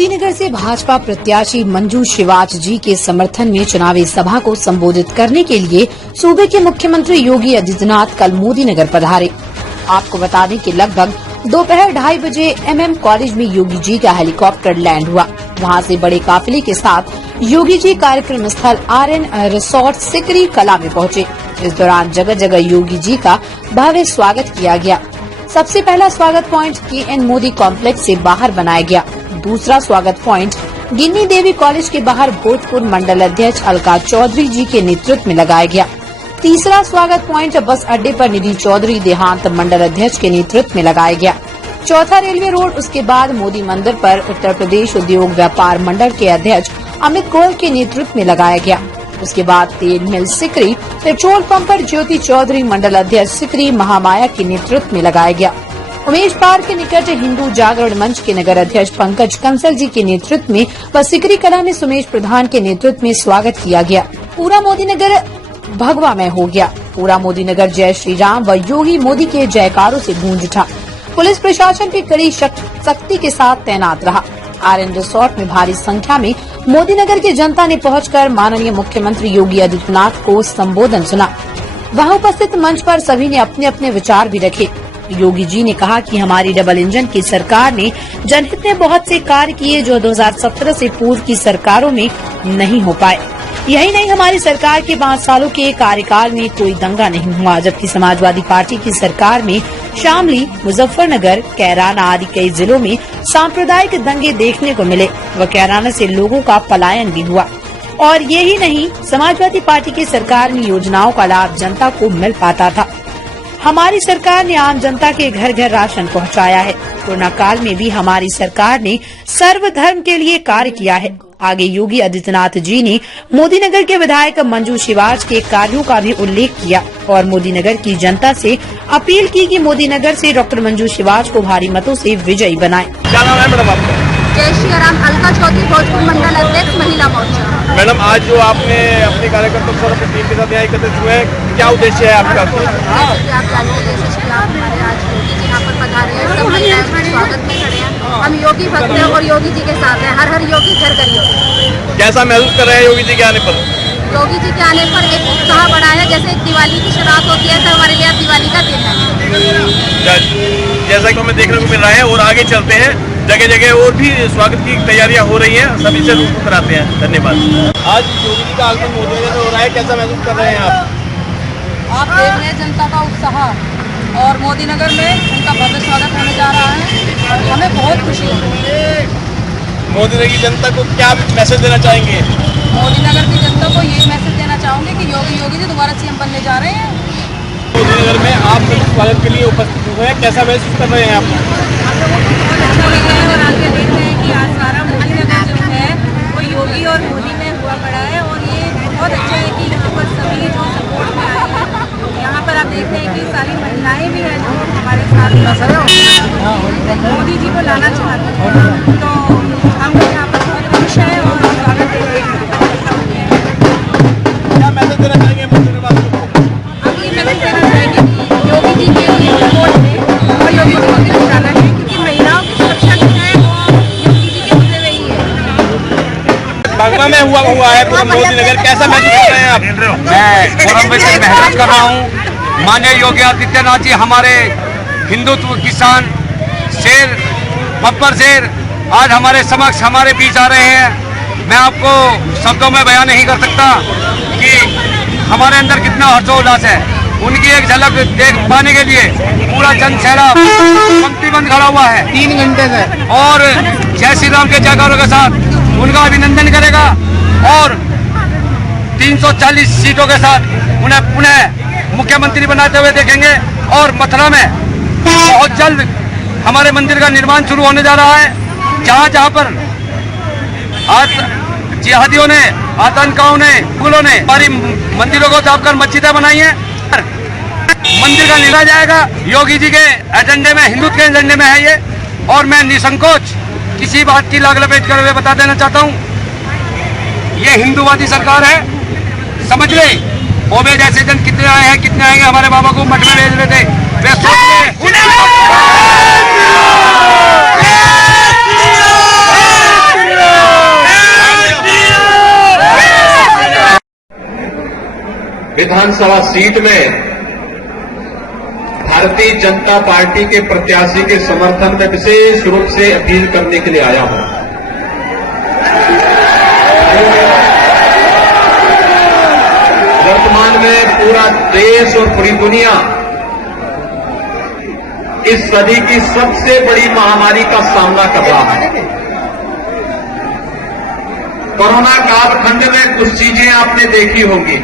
मोदी नगर से भाजपा प्रत्याशी मंजू शिवाच जी के समर्थन में चुनावी सभा को संबोधित करने के लिए सूबे के मुख्यमंत्री योगी आदित्यनाथ कल मोदी नगर पधारे। आपको बता दें कि लगभग दोपहर 2:30 बजे MM कॉलेज में योगी जी का हेलीकॉप्टर लैंड हुआ। वहां से बड़े काफिले के साथ योगी जी कार्यक्रम स्थल RN रिसोर्ट सिकरी कला में पहुंचे। इस दौरान जगह जगह योगी जी का भव्य स्वागत किया गया। सबसे पहला स्वागत पॉइंट KN मोदी कॉम्प्लेक्स से बाहर बनाया गया। दूसरा स्वागत पॉइंट गिन्नी देवी कॉलेज के बाहर भोजपुर मंडल अध्यक्ष अलका चौधरी जी के नेतृत्व में लगाया गया। तीसरा स्वागत पॉइंट बस अड्डे पर निधि चौधरी देहांत मंडल अध्यक्ष के नेतृत्व में लगाया गया। चौथा रेलवे रोड, उसके बाद मोदी मंदिर पर उत्तर प्रदेश उद्योग व्यापार मंडल के अध्यक्ष अमित गोयल के नेतृत्व में लगाया गया। उसके बाद तेल मिल सिकरी, पेट्रोल पंप पर ज्योति चौधरी मंडल अध्यक्ष सिकरी महामाया के नेतृत्व में लगाया गया। उमेश पार्क के निकट हिंदू जागरण मंच के नगर अध्यक्ष पंकज कंसल जी के नेतृत्व में व सिकरी कला में सुमेश प्रधान के नेतृत्व में स्वागत किया गया। पूरा मोदी नगर भगवामय हो गया। पूरा मोदी नगर जय श्री राम व योगी मोदी के जयकारों से गूंज उठा। पुलिस प्रशासन भी कड़ी सख्ती के साथ तैनात रहा। RN रिसोर्ट में भारी संख्या में मोदी नगर की जनता ने पहुंचकर माननीय मुख्यमंत्री योगी आदित्यनाथ को संबोधन सुना। वहां उपस्थित मंच पर सभी ने अपने अपने विचार भी रखे। योगी जी ने कहा कि हमारी डबल इंजन की सरकार ने जनहित में बहुत से कार्य किए जो 2017 से पूर्व की सरकारों में नहीं हो पाए। यही नहीं, हमारी सरकार के 5 सालों के कार्यकाल में कोई दंगा नहीं हुआ, जबकि समाजवादी पार्टी की सरकार में शामली, मुजफ्फरनगर, कैराना आदि कई जिलों में सांप्रदायिक दंगे देखने को मिले व कैराना से लोगों का पलायन भी हुआ। और यही नहीं, समाजवादी पार्टी की सरकार में योजनाओं का लाभ जनता को मिल पाता था। हमारी सरकार ने आम जनता के घर घर राशन पहुंचाया है। कोरोना काल में भी हमारी सरकार ने सर्वधर्म के लिए कार्य किया है। आगे योगी आदित्यनाथ जी ने मोदी नगर के विधायक मंजू शिवाच के कार्यों का भी उल्लेख किया और मोदी नगर की जनता से अपील की कि मोदी नगर से डॉक्टर मंजू शिवाच को भारी मतों से विजयी बनाएं। क्या नाम है मैडम आपका? जय श्री राम, अलका चौधरी, भोजपुर मंडल अध्यक्ष महिला मोर्चा। मैडम, आज जो आपने अपने कार्यकर्ताओं और अपनी टीम के साथ यहाँ एकत्रित हुए हैं, क्या उद्देश्य है आपका? आप जानते हैं यशस्वी आप हमारे आज योगी जी यहाँ पर पधारे हैं, सब महिलाएं उनके स्वागत में खड़े हैं। हम योगी भक्त हैं और योगी जी के साथ हैं। हर हर योगी घर घर योगी। कैसा महसूस कर रहे हैं योगी जी के आने पर? योगी जी के आने पर एक उत्साह बढ़ा है। जैसे दिवाली की शुरुआत होती है, तो हमारे लिए अब दिवाली का दिन है। जैसा कि हमें देखने को मिल रहा है और आगे चलते हैं, जगह जगह और भी स्वागत की तैयारियां हो रही हैं, सभी से रूबरू कराते हैं। धन्यवाद। आज योगी जी का आगमन मोदी नगर में हो रहा है, कैसा महसूस कर रहे हैं आप? आप देख रहे हैं जनता का उत्साह और मोदी नगर में उनका भव्य स्वागत होने जा रहा है। हमें बहुत खुशी है। मोदी नगर की जनता को क्या मैसेज देना चाहेंगे? मोदी नगर की जनता को यही मैसेज देना चाहूँगी कि योगी जी दोबारा CM बनने जा रहे हैं। मोदी नगर में आप स्वागत के लिए उपस्थित हुए हैं, कैसा महसूस कर रहे हैं आप? अच्छा लग रहा है और आगे देख रहे हैं कि आज सारा मोदी नगर जो है वो योगी और मोदी में हुआ पड़ा है और ये बहुत अच्छा है कि यहाँ पर सभी जो सपोर्ट में आए हैं। यहाँ पर आप देख रहे हैं कि सारी महिलाएं भी हैं जो हमारे साथ मोदी जी को लाना चाहते हैं। तो हम लोग यहाँ पर बहुत खुश हैं और स्वागत दे रहे हैं। क्या मैसेज देना चाहेंगे मोदी नगर को? हम ये मैसेज देना चाहेंगे कि योगी जी के लिए सपोर्ट में और योगी जी को भी जिताना है, क्योंकि महिलाओं की सुरक्षा जो है वो योगी जी के मुद्दे में ही है। भागवा में हुआ है पूरा मोदी नगर, कैसा महसूस कर रहे हैं आप? मैं फोरम में से महसूस कर रहा हूँ। माननीय योगी आदित्यनाथ जी हमारे हिंदुत्व किसान शेर बब्बर शेर आज हमारे समक्ष हमारे बीच आ रहे हैं। मैं आपको शब्दों में बयान नहीं कर सकता कि हमारे अंदर कितना हर्षोल्लास है। उनकी एक झलक देख पाने के लिए पूरा जन सैलाब पंक्तिबंद खड़ा हुआ है 3 घंटे से और जय श्री राम के जयकारों के साथ उनका अभिनंदन करेगा और 340 सीटों के साथ उन्हें पुनः मुख्यमंत्री बनाते हुए देखेंगे। और मथुरा में बहुत जल्द हमारे मंदिर का निर्माण शुरू होने जा रहा है, जहाँ जहाँ पर जिहादियों ने, आतंकियों ने, मुगलों ने हमारी मंदिरों को दाबकर मस्जिदें बनाई हैं। मंदिर का निर्माण जाएगा। योगी जी के एजेंडे में, हिंदुत्व के एजेंडे में है ये। और मैं निसंकोच किसी बात की लाग लपेट कर हुए बता देना चाहता हूँ, ये हिंदूवादी सरकार है। समझ ले, ओबे जैसे जन कितने आए हैं, कितने आएंगे, हमारे बाबा को मठ में भेज रहे थे, वे सोच विधानसभा सीट में भारतीय जनता पार्टी के प्रत्याशी के समर्थन में विशेष रूप से अपील करने के लिए आया हूं। वर्तमान में पूरा देश और पूरी दुनिया इस सदी की सबसे बड़ी महामारी का सामना कर रहा है। कोरोना कालखंड में कुछ चीजें आपने देखी होंगी।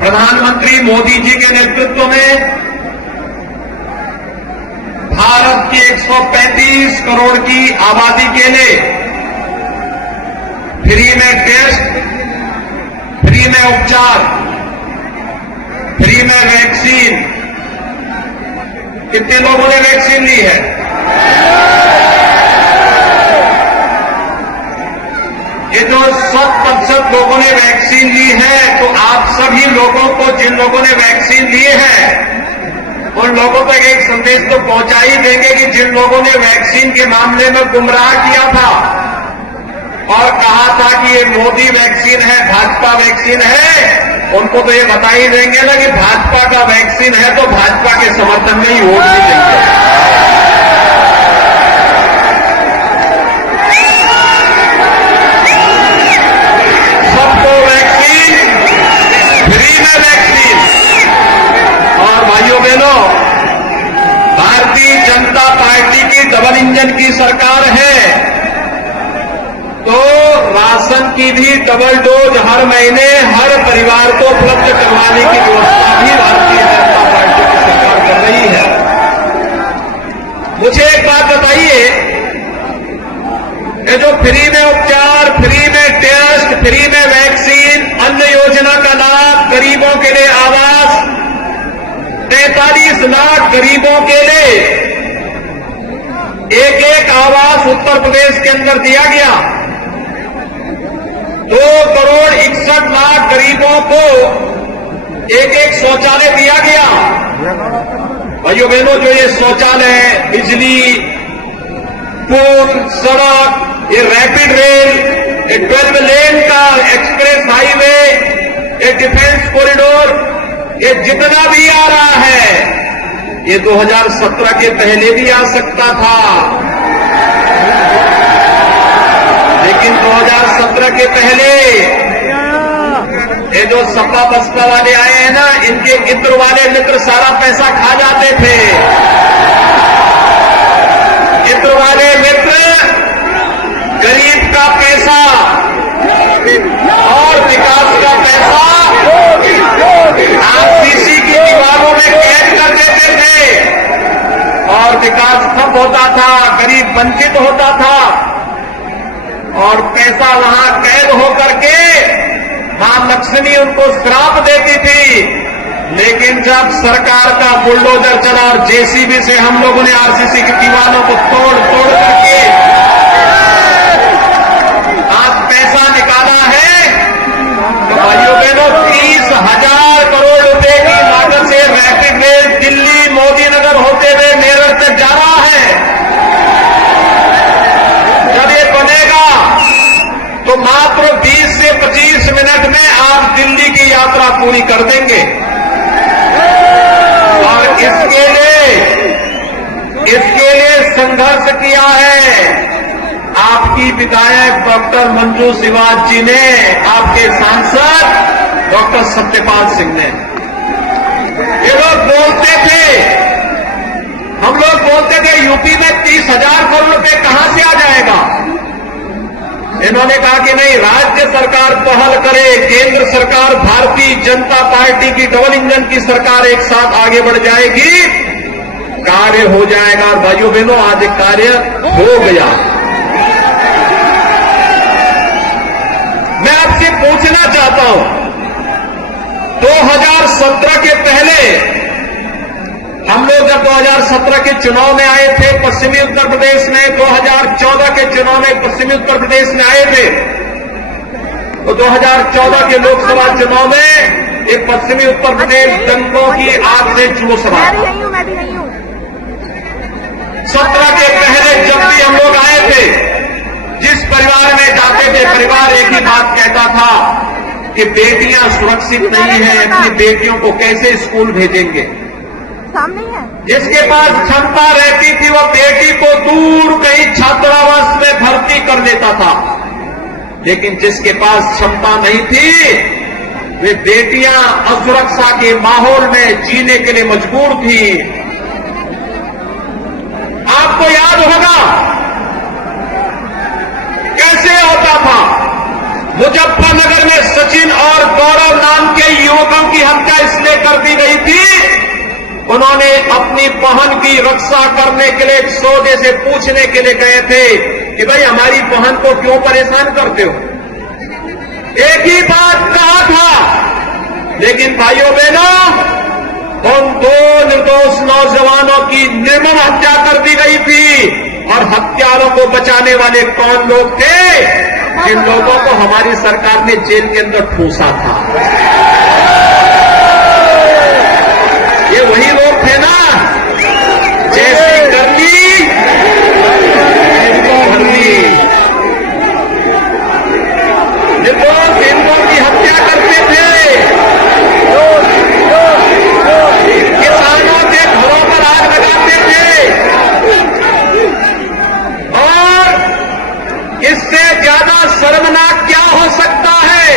प्रधानमंत्री मोदी जी के नेतृत्व में भारत की 135 करोड़ की आबादी के लिए फ्री में टेस्ट, फ्री में उपचार, फ्री में वैक्सीन। कितने लोगों ने वैक्सीन ली है? ये जो 100% लोगों ने वैक्सीन ली है, तो आप सभी लोगों को, जिन लोगों ने वैक्सीन लिए हैं, उन लोगों तक एक संदेश तो पहुंचा ही देंगे कि जिन लोगों ने वैक्सीन के मामले में गुमराह किया था और कहा था कि ये मोदी वैक्सीन है, भाजपा वैक्सीन है, उनको तो ये बता ही देंगे ना कि भाजपा का वैक्सीन है तो भाजपा के समर्थन में ही वोट भी देंगे। सबको वैक्सीन, फ्री में वैक्सीन। और भाइयों बहनों, भारतीय जनता पार्टी की डबल इंजन की सरकार है, तो राशन की भी डबल डोज हर महीने हर परिवार को उपलब्ध करवाने की व्यवस्था भी भारतीय जनता पार्टी की सरकार कर रही है। मुझे एक बात बताइए, ये जो फ्री में उपचार, फ्री में टेस्ट, फ्री में वैक्सीन, अन्न योजना का लाभ, गरीबों के लिए आवास, 43 लाख गरीबों के लिए एक आवास उत्तर प्रदेश के अंदर दिया गया। 2 करोड़ 61 लाख गरीबों को एक शौचालय दिया गया। भाइयों बहनों, जो ये शौचालय, बिजली, पुल, सड़क, ये रैपिड रेल, ये 12 लेन का एक्सप्रेस हाईवे, ये डिफेंस कॉरिडोर, ये जितना भी आ रहा है, ये 2017 के पहले भी आ सकता था, लेकिन 2017 के पहले ये जो सपा बसपा वाले आए हैं ना, इनके इत्र वाले मित्र सारा पैसा खा जाते थे। इत्र वाले मित्र गरीब का पैसा और विकास का पैसा आरसीसी की दीवारों में कैद कर देते थे और विकास ठप होता था, गरीब वंचित होता था और पैसा वहां कैद होकर के मां लक्ष्मी उनको श्राप देती थी। लेकिन जब सरकार का बुलडोजर चला और जेसीबी से हम लोगों ने आरसीसी की दीवारों को तोड़ करके आज पैसा निकाला है, तो भाइयों बहनों 30,000 करोड़ रुपए की लागत से रैपिड रेल दिल्ली मोदी नगर होते हुए मेरठ तक जा रहा है। जब ये बनेगा तो मात्र 20 से 25 मिनट में आप दिल्ली की यात्रा पूरी कर देंगे। और इसके लिए संघर्ष किया है आपकी विधायक डॉक्टर मंजू शिवाज जी ने, आपके सांसद डॉक्टर सत्यपाल सिंह ने। ये लोग बोलते थे, हम लोग बोलते थे यूपी में 30,000 करोड़ रुपए कहां से आ जाएगा। इन्होंने कहा कि नहीं, राज्य सरकार पहल करे, केंद्र सरकार भारतीय जनता पार्टी की डबल इंजन की सरकार एक साथ आगे बढ़ जाएगी, कार्य हो जाएगा। और भाइयों बहनों, आज कार्य हो गया। मैं आपसे पूछना चाहता हूं, 2017 के पहले हम लोग जब 2017 के चुनाव में आए थे पश्चिमी उत्तर प्रदेश में, 2014 के चुनाव में पश्चिमी उत्तर प्रदेश में आए थे, तो 2014 के लोकसभा चुनाव में एक पश्चिमी उत्तर प्रदेश दंगों की आग से जुलूस रहा। 17 के पहले जब भी हम लोग आए थे, जिस परिवार में जाते थे, परिवार एक ही बात कहता था कि बेटियां सुरक्षित नहीं है, अपनी बेटियों को कैसे स्कूल भेजेंगे। सामने है जिसके पास क्षमता रहती थी वो बेटी को दूर कहीं छात्रावास में भर्ती कर देता था, लेकिन जिसके पास क्षमता नहीं थी वे बेटियां असुरक्षा के माहौल में जीने के लिए मजबूर थी। आपको याद होगा कैसे होता था मुजफ्फरनगर में सचिन और गौरव नाम के युवकों की हत्या इसलिए कर दी गई थी, उन्होंने अपनी बहन की रक्षा करने के लिए एक सौदे से पूछने के लिए गए थे कि भाई हमारी बहन को क्यों परेशान करते हो। एक ही बात कहा था, लेकिन भाइयों बहनों उन दो निर्दोष नौजवानों की निर्मम हत्या कर दी गई थी। और हत्यारों को बचाने वाले कौन लोग थे? जिन लोगों को हमारी सरकार ने जेल के अंदर ठूसा था, ये वही लोग थे ना, जैसी करनी करनी, ये लोग हिंदुओं की हत्या करते थे, किसानों के घरों पर आग लगाते थे। और इससे ज्यादा शर्मनाक क्या हो सकता है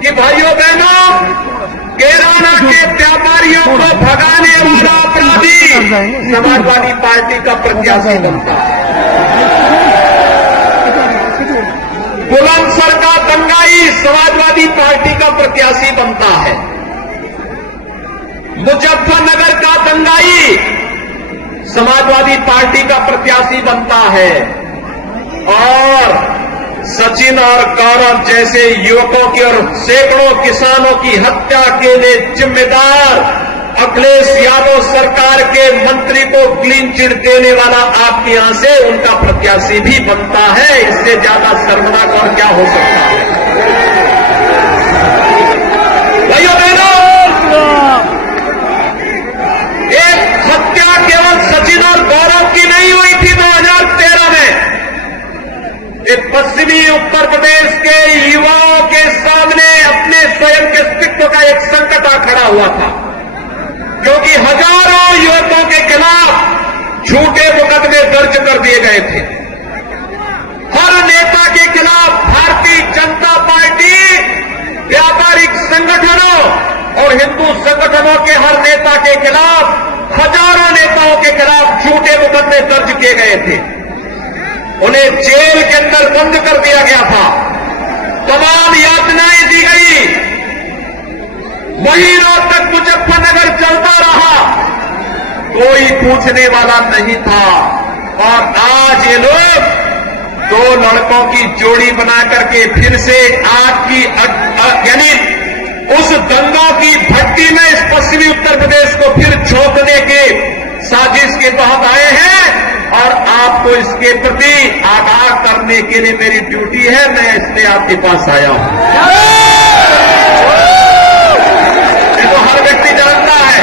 कि भाइयों बहनों, किराना के व्यापारियों को भगाने वाला अपराधी समाजवादी पार्टी का प्रत्याशी बनता है। बुलंदशहर का दंगाई समाजवादी पार्टी का प्रत्याशी बनता है। मुजफ्फरनगर का दंगाई समाजवादी पार्टी का प्रत्याशी बनता है। और सचिन और गौरव जैसे युवकों की और सैकड़ों किसानों की हत्या के लिए जिम्मेदार अखिलेश यादव सरकार के मंत्री को क्लीन चिट देने वाला आपके यहां से उनका प्रत्याशी भी बनता है। इससे ज्यादा शर्मनाक और क्या हो सकता है? भाइयों बहनों, एक हत्या केवल सचिन और गौरव की नहीं हुई थी 2013 में। एक पश्चिमी उत्तर प्रदेश के युवाओं के सामने अपने स्वयं के अस्तित्व का एक संकट आ खड़ा हुआ था, क्योंकि हजारों युवकों के खिलाफ झूठे मुकदमे दर्ज कर दिए गए थे। हर नेता के खिलाफ भारतीय जनता पार्टी व्यापारिक संगठनों और हिंदू संगठनों के हर नेता के खिलाफ, हजारों नेताओं के खिलाफ झूठे मुकदमे दर्ज किए गए थे। उन्हें जेल के अंदर बंद कर दिया गया था, तमाम यातनाएं दी गई। महीनों तक मुजफ्फरनगर चलता रहा, कोई पूछने वाला नहीं था। और आज ये लोग दो लड़कों की जोड़ी बना करके फिर से आग की यानी उस दंगों की भट्टी में इस पश्चिमी उत्तर प्रदेश को फिर झोंकने के साजिश के तहत आए हैं। और आपको इसके प्रति आगाह करने के लिए मेरी ड्यूटी है, मैं इसलिए आपके पास आया हूं। ये तो हर व्यक्ति जानता है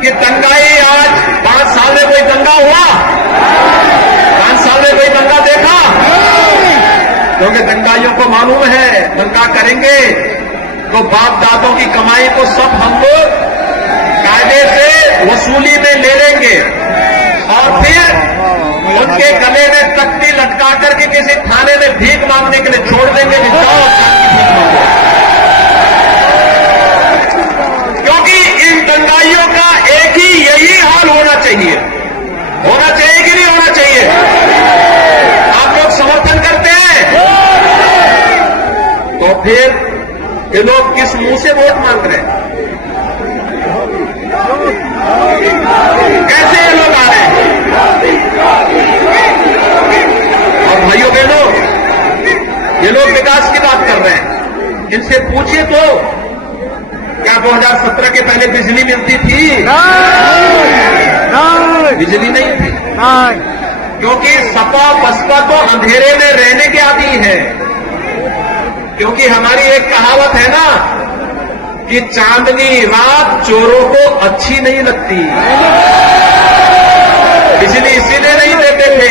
कि दंगाई आज 5 साल में कोई दंगा हुआ? 5 साल में कोई दंगा देखा? क्योंकि दंगाइयों को मालूम है दंगा करेंगे तो बाप दादों की कमाई को सब हम लोग कायदे से वसूली में ले लेंगे और फिर उनके गले में तख्ती लटका करके किसी थाने में भीख मांगने के लिए छोड़ देंगे कि जाओ भीख मांगो। क्योंकि इन दंगाइयों का एक ही यही हाल होना चाहिए। होना चाहिए कि नहीं होना चाहिए? आप लोग समर्थन करते हैं तो फिर ये लोग किस मुंह से वोट मांग रहे हैं? कैसे ये लोग आ रहे हैं? और भाइयों बहनों, ये लोग विकास की बात कर रहे हैं। इनसे पूछिए तो क्या 2017 के पहले बिजली मिलती थी? बिजली नहीं थी, क्योंकि सपा बसपा तो अंधेरे में रहने के आदी है। क्योंकि हमारी एक कहावत है ना कि चांदनी रात चोरों को अच्छी नहीं लगती। बिजली इसीलिए नहीं देते थे,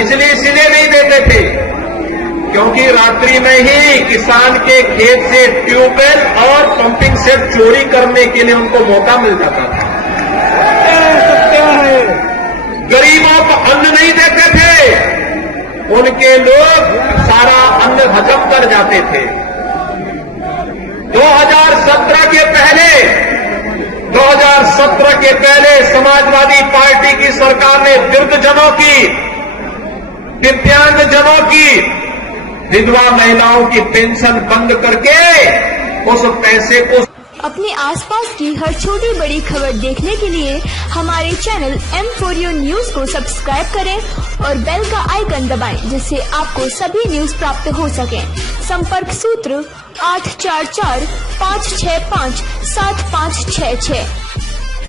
बिजली इसलिए नहीं देते थे क्योंकि रात्रि में ही किसान के खेत से ट्यूबवेल और पंपिंग सेट चोरी करने के लिए उनको मौका मिल जाता था। गरीबों को अन्न नहीं देते थे, उनके लोग सारा अन्न हजम कर जाते थे। 2017 के पहले समाजवादी पार्टी की सरकार ने वृद्धजनों की, दिव्यांगजनों की, विधवा महिलाओं की पेंशन बंद करके उस पैसे को अपने आसपास की हर छोटी बड़ी खबर देखने के लिए हमारे चैनल M4U न्यूज को सब्सक्राइब करें और बेल का आइकन दबाएं, जिससे आपको सभी न्यूज प्राप्त हो सके। संपर्क सूत्र 844 565 7566।